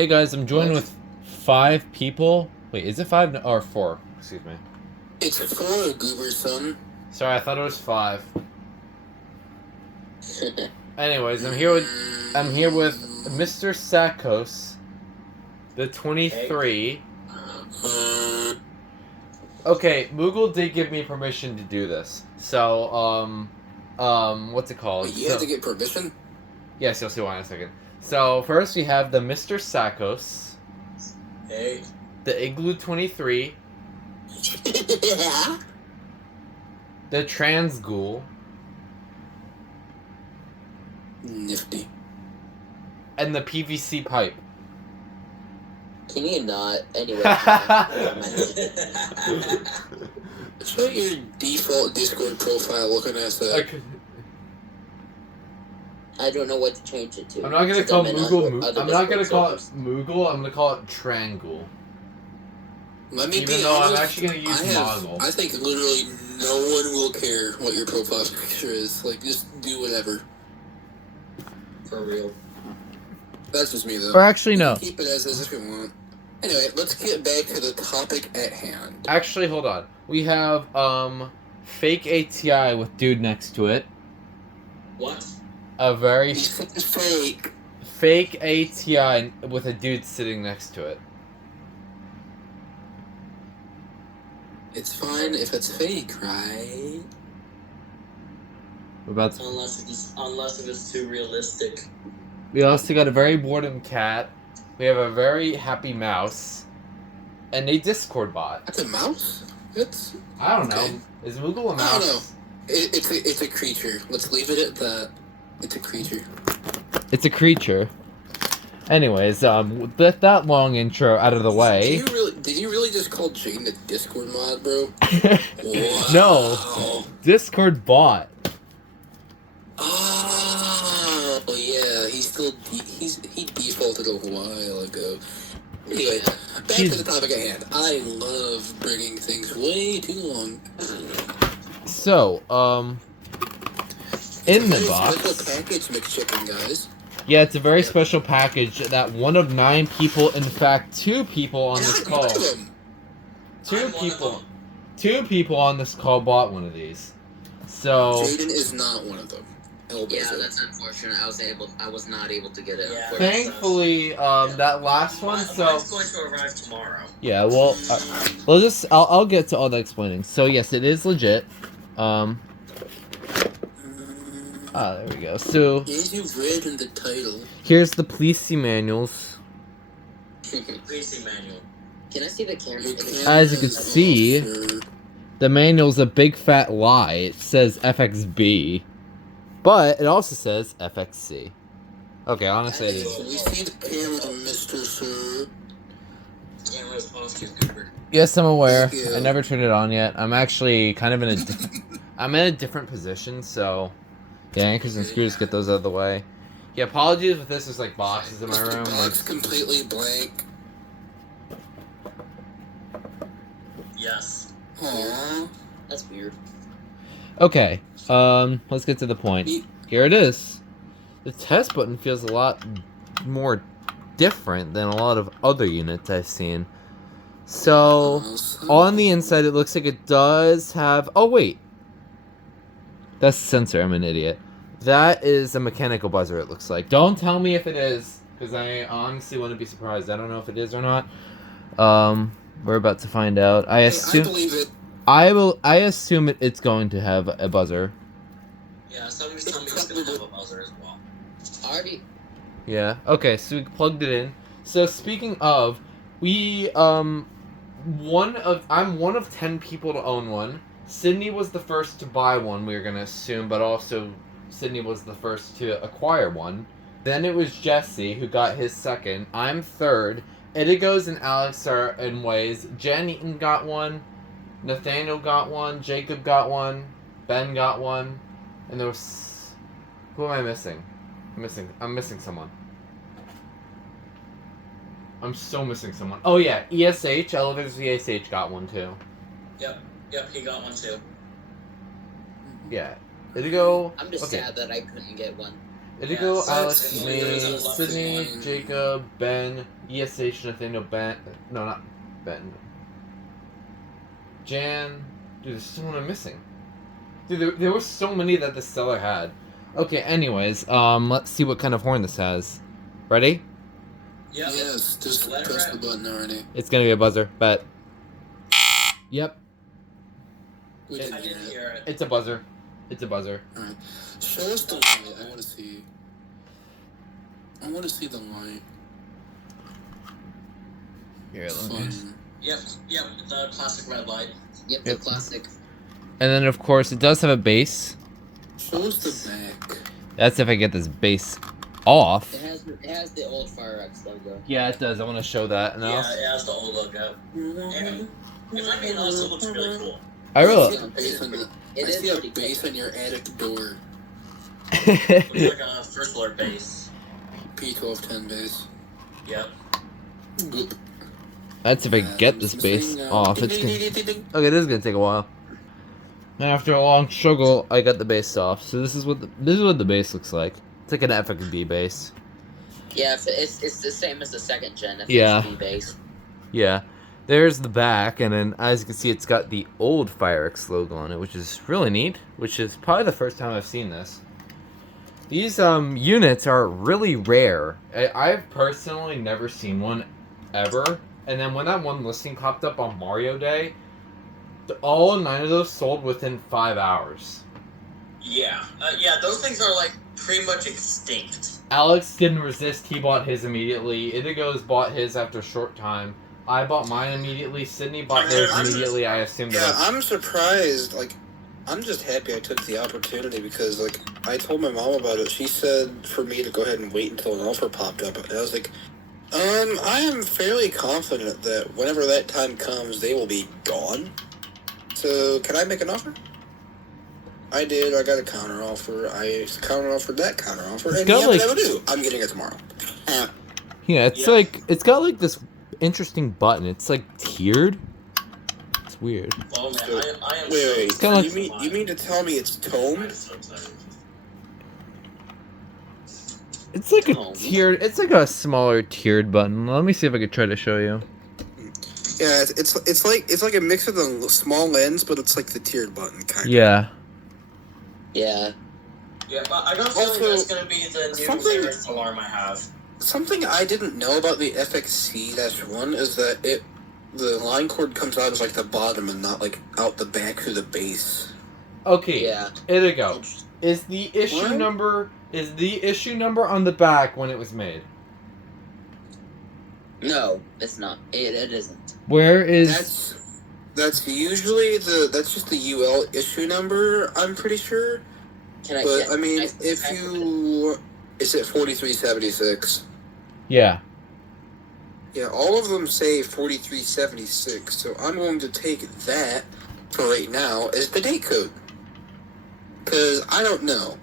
Hey guys, I'm joined with 5 people. Wait, is it 5 or 4? Excuse me. It's 4, Goober son. Sorry, I thought it was 5. Anyways, I'm here with Mr. Sakos, the 23. Okay, Moogle did give me permission to do this. So, what's it called? Wait, you have to get permission? Yes, you'll see why in a second. So, first we have the Mr. Sakos. Hey. The Igloo 23. Yeah. The Trans Ghoul. Nifty. And the PVC pipe. Can you not? Anyway. It's not your default Discord profile looking at that. I don't know what to change it to. I'm not gonna call Moogle. I'm not gonna call it Moogle. I'm gonna call it Trangul. Let me Even be though honest, I'm actually gonna use Moggle. I think literally no one will care what your profile picture is. Like, just do whatever. For real. That's just me, though. Or actually, no. Keep it as is if you want. Anyway, let's get back to the topic at hand. Actually, hold on. We have fake ATI with dude next to it. What? A very Fake. fake ATI with a dude sitting next to it. It's fine if it's fake, right? We're about to... Unless it is too realistic. We also got a very boredom cat. We have a very happy mouse. And a Discord bot. That's a mouse? It's... I don't know. Okay. Is Moogle a mouse? I don't know. It's a creature. Let's leave it at that. It's a creature. It's a creature. Anyways, with that long intro out of the way... Did you really just call Jane a Discord mod, bro? Wow. No! Discord bot. Oh, yeah, he defaulted a while ago. Anyway, back to the topic at hand. I love bringing things way too long. So, in the box... Special package, McChicken, guys. Yeah, it's a very special package that one of 9 people, in fact, 2 people on this call... 2 people on this call bought one of these. So... Jaden is not one of them. Yeah, that's unfortunate. I was not able to get it. Yeah. Thankfully, that last one, so... Mine's going to arrive tomorrow. Yeah, well, I'll get to all the explaining. So, yes, it is legit. There we go. So... As you've read in the title... Here's the policy manuals. Policy manual. Can I see the camera? As you can see, the manual's a big fat lie. It says FXB. But it also says FXC. Okay, honestly it is. We see the camera, Mr. Sir. Camera's off, you goober. Yes, I'm aware. Thank you. I never turned it on yet. I'm actually kind of in a... I'm in a different position, so... Yeah, anchors and screws, get those out of the way. Yeah, apologies if this is like boxes in my room. The box completely blank. Yes. Aww. That's weird. Okay, let's get to the point. Here it is. The test button feels a lot more different than a lot of other units I've seen. So, on the inside it looks like it does have... Oh, wait. That's the sensor, I'm an idiot. That is a mechanical buzzer, it looks like. Don't tell me if it is, because I honestly wouldn't be surprised. I don't know if it is or not. We're about to find out. I assume... I believe it. I assume it's going to have a buzzer. Yeah, somebody's telling me it's going to have a buzzer as well. Already. Yeah. Okay, so we plugged it in. So speaking of, I'm one of 10 people to own one. Sydney was the first to buy one, we were gonna assume, but also Sydney was the first to acquire one. Then it was Jesse who got his second. I'm third. Idigos and Alex are in ways. Jen Eaton got one. Nathaniel got one. Jacob got one. Ben got one. And there was... Who am I missing? I'm missing someone. I'm so missing someone. Oh yeah, ESH, Elevators ESH got one too. Yep, he got one too. Yeah. Did it go? I'm just okay. sad that I couldn't get one. Indigo, Yeah, so Alex, it's- me, it's- Sydney, Jacob, Ben, ESH, Nathaniel, Ben. No, not Ben. Jan. Dude, there's someone I'm missing. Dude, there were so many that the seller had. Okay, anyways, let's see what kind of horn this has. Ready? Yep. Yes, just Let it press rip. the button already. It's gonna be a buzzer, bet. Yep, We It- didn't I hear didn't it. hear it. it's a buzzer. It's a buzzer. Alright. Show us the light. I want to see. I want to see the light. Here, Fun. Yep, the classic red light. Yep, the classic. And then, of course, it does have a base. Show us the back. That's if I get this base off. It has the old FireX logo. Yeah, it does. I want to show that. And Yeah, also, it has the old logo. And if I'm being honest, it looks really cool. I I really. see a base on the. It I is see a pretty base on your attic door. Looks like a first floor base. P1210 base. Yep. Boop. That's if I get this base off. It's gonna... Okay, this is gonna take a while. And after a long struggle, I got the base off. So this is what the base looks like. It's like an FXB base. Yeah, it's the same as the second gen Yeah. FXC base. Yeah. There's the back, and then as you can see, it's got the old FireX logo on it, which is really neat. Which is probably the first time I've seen this. These units are really rare. I've personally never seen one ever. And then when that one listing popped up on Mario Day, all 9 of those sold within 5 hours. Yeah. Yeah, those things are like pretty much extinct. Alex didn't resist. He bought his immediately. Indigo's bought his after a short time. I bought mine immediately. Sydney bought theirs immediately. I assumed Yeah, that. I'm surprised. Like, I'm just happy I took the opportunity because, like, I told my mom about it. She said for me to go ahead and wait until an offer popped up. And I was like, I am fairly confident that whenever that time comes, they will be gone. So, can I make an offer? I did. I got a counter offer. I counter offered that counter offer. And got, yeah, like- I do. I'm getting it tomorrow. Yeah, it's Yeah. like it's got like this interesting button. It's like tiered. It's weird. Oh man, So- I am Wait, kinda like- you mean to tell me it's tomed? I'm so excited. It's like a Oh. tiered. It's like a smaller tiered button. Let me see if I could try to show you. Yeah, it's like a mix of the small lens, but it's like the tiered button kind of. Yeah. Yeah. Yeah, but I got a feeling Also, that's gonna be the new something- favorite alarm I have. Something I didn't know about the FXC-1 is that the line cord comes out as like the bottom and not like out the back through the base. Okay. Yeah. Indigo. Is the issue What? number on the back when it was made? No, it's not. It isn't. Where is? That's usually that's just the UL issue number. I'm pretty sure, Can I? but can I mean, can if you is it 4376? Yeah. Yeah, all of them say 4376. So I'm going to take that for right now as the date code. Cause I don't know.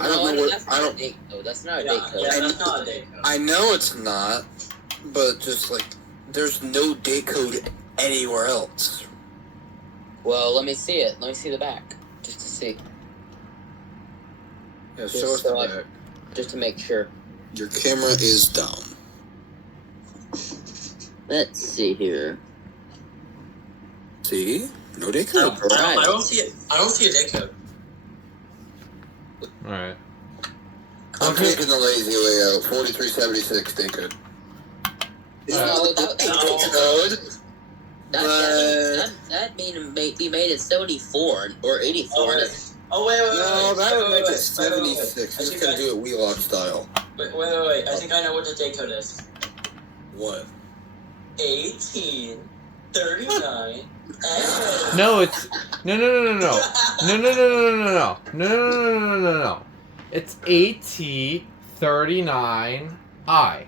I don't know what That's I not don't. a date code. That's not a Yeah, date code. yeah, that's not a date code. I know it's not, but just like there's no date code anywhere else. Well, let me see it. Let me see the back, just to see, Yeah, Just show us so the I- back. just to make sure. Your camera is down. Let's see here. See? No date I code. don't, I don't see it. I don't see a date code. All right. I'm Okay. taking the lazy way out. 4376 date code. No, that Date code. that be made in 74 or 84. Oh, and wait. it's- Oh, wait. No, that would make it wait. 76. I Just think gonna I- do it Wheelock style. Wait. I think I know what the date code is. What? 1839. No, it's no. No. It's AT39I.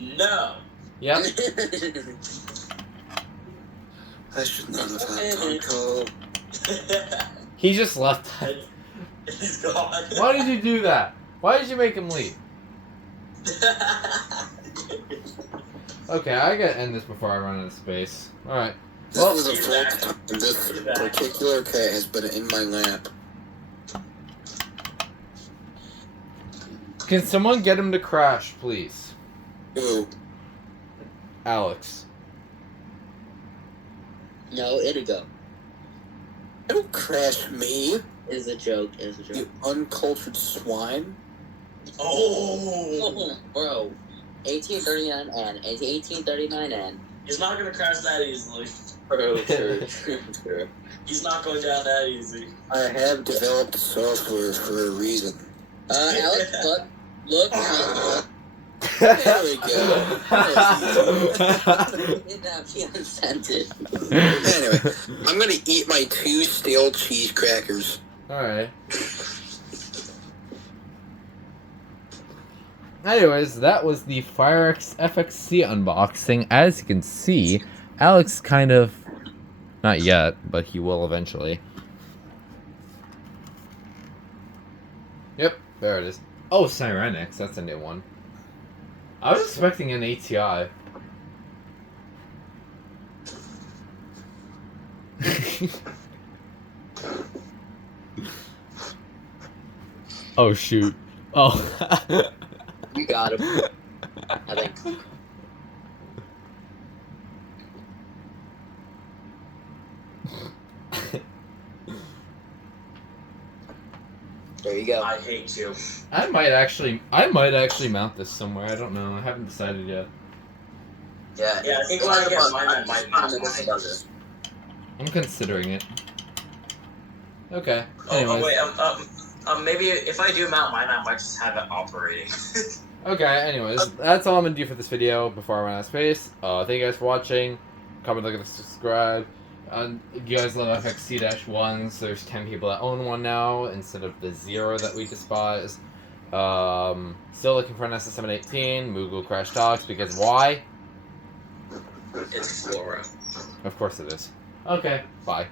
No. Yep. I should not have had time call. He just left. He's gone. Why did you do that? Why did you make him leave? Okay, I gotta end this before I run out of space. All right. This Well- is the fourth time this particular cat has been in my lap. Can someone get him to crash, please? Who? Alex. No, it'll go. Don't crash me, Is a joke. Is a joke. you uncultured swine. Oh! Bro, 1839N, 1839N. He's not gonna crash that easily. Bro, true. He's not going down that easy. I have developed software for a reason. Alex, look. There we go. She unsent it. Anyway, I'm gonna eat my 2 stale cheese crackers. Alright. Anyways, that was the FireX FXC unboxing. As you can see, Alex kind of... Not yet, but he will eventually. Yep, there it is. Oh, Sirenix, that's a new one. I was expecting an ATI. Oh, shoot. Oh. You got him. I think. There you go. I hate you. I might actually mount this somewhere. I don't know. I haven't decided yet. Yeah, Yeah, I think when I get mine, I might mount mine. I'm considering it. Okay. Oh, Anyways. wait, maybe if I do mount mine, I might just have it operating. Okay, anyways, that's all I'm gonna do for this video before I run out of space. Thank you guys for watching. Comment, like, and subscribe. You guys love FXC-1s. There's 10 people that own one now instead of the 0 that we despise. Still looking for an SS718. Moogle Crash Talks, because why? It's Flora. Of course it is. Okay, bye.